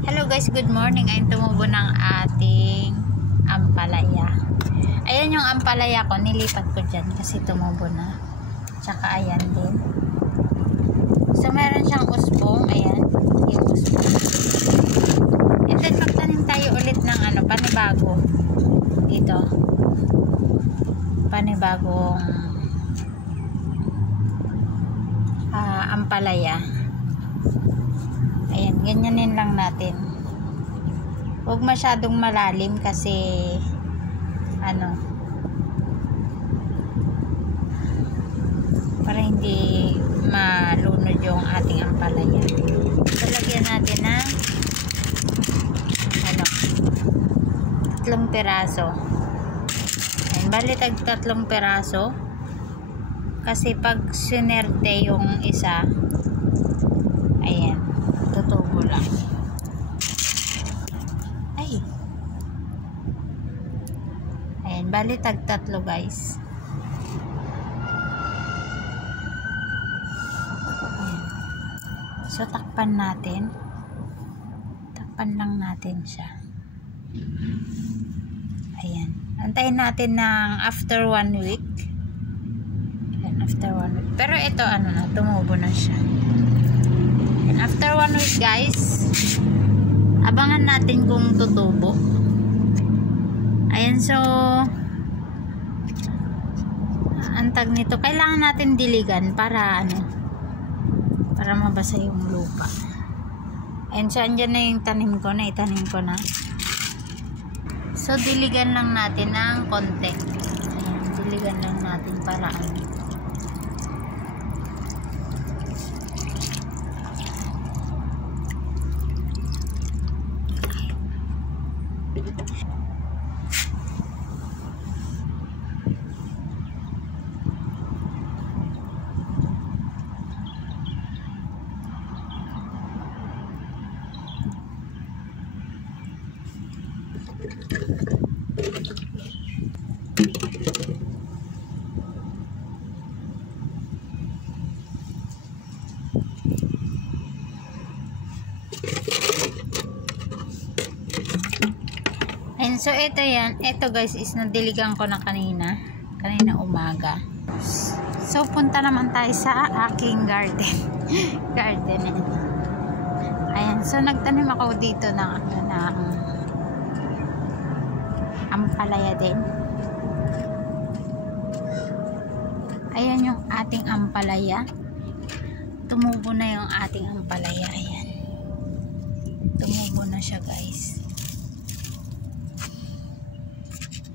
Hello guys, good morning. Ayun, tumubo ng ating ampalaya. Ayan yung ampalaya ko, nilipat ko dyan kasi tumubo na. Tsaka ayan din. So meron siyang usbong, ayan, yung usbong. And then magtanim tayo ulit ng panibago. Dito. Panibagong ampalaya. Ayan, ganyanin lang natin. Huwag masyadong malalim kasi para hindi malunod yung ating ampalaya. So lagyan natin ng 3 piraso. Ayan, bali tag 3 piraso kasi pag sinerte yung isa, ayan, tutubo lang. Ayan, bali tag 3 guys. Ayan. So takpan natin. Takpan lang natin siya. Ayan. Antayin natin ng after 1 week. Ayan, after 1 week. Pero ito tumubo na siya. And after 1 week guys, abangan natin kung tutubo. Ayan, so ang tag nito, kailangan natin diligan para para mabasa yung lupa. Ayan, so andyan na yung tanim ko, itanim ko na. So diligan lang natin ng konti. Ayan, diligan lang natin para And so ito guys is nadiligan ko na kanina umaga. So punta naman tayo sa aking garden. Ayan, so nagtanim ako dito ng ampalaya din. Ayan yung ating ampalaya. Tumubo na yung ating ampalaya. Ayan, tumubo na siya guys.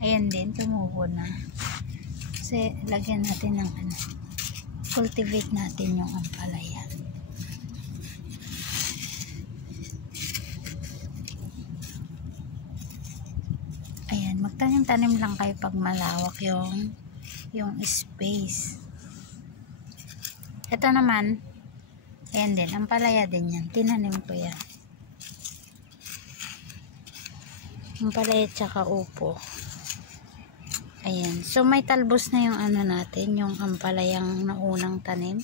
Ayan din, tumubo na. Kasi lagyan natin ng cultivate natin yung ampalaya. Ayan, magtanim-tanim lang kayo pag malawak yung space. Ito naman, ayan din, ampalaya din yan. Tinanim ko yan. Ampalaya tsaka upo. Ayan. So may talbos na yung natin, yung ampalayang naunang tanim.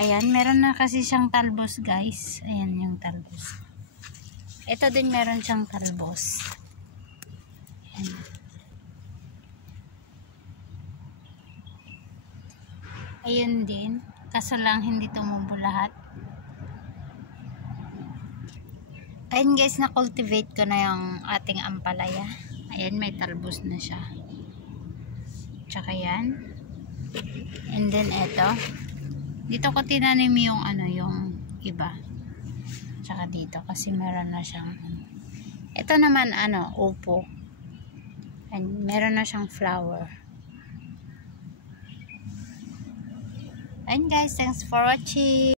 Ayan, meron na kasi siyang talbos guys. Ayan yung talbos. Ito din meron siyang talbos. Ayan. Ayan din. Kaso lang hindi tumubo lahat. Ayan guys, na-cultivate ko na yung ating ampalaya. Ayan, may talbos na siya. Tsaka yan. And then eto. Dito ko tinanim yung yung iba. Tsaka dito kasi meron na siyang ito naman upo. And meron na siyang flower. Ayan guys, thanks for watching.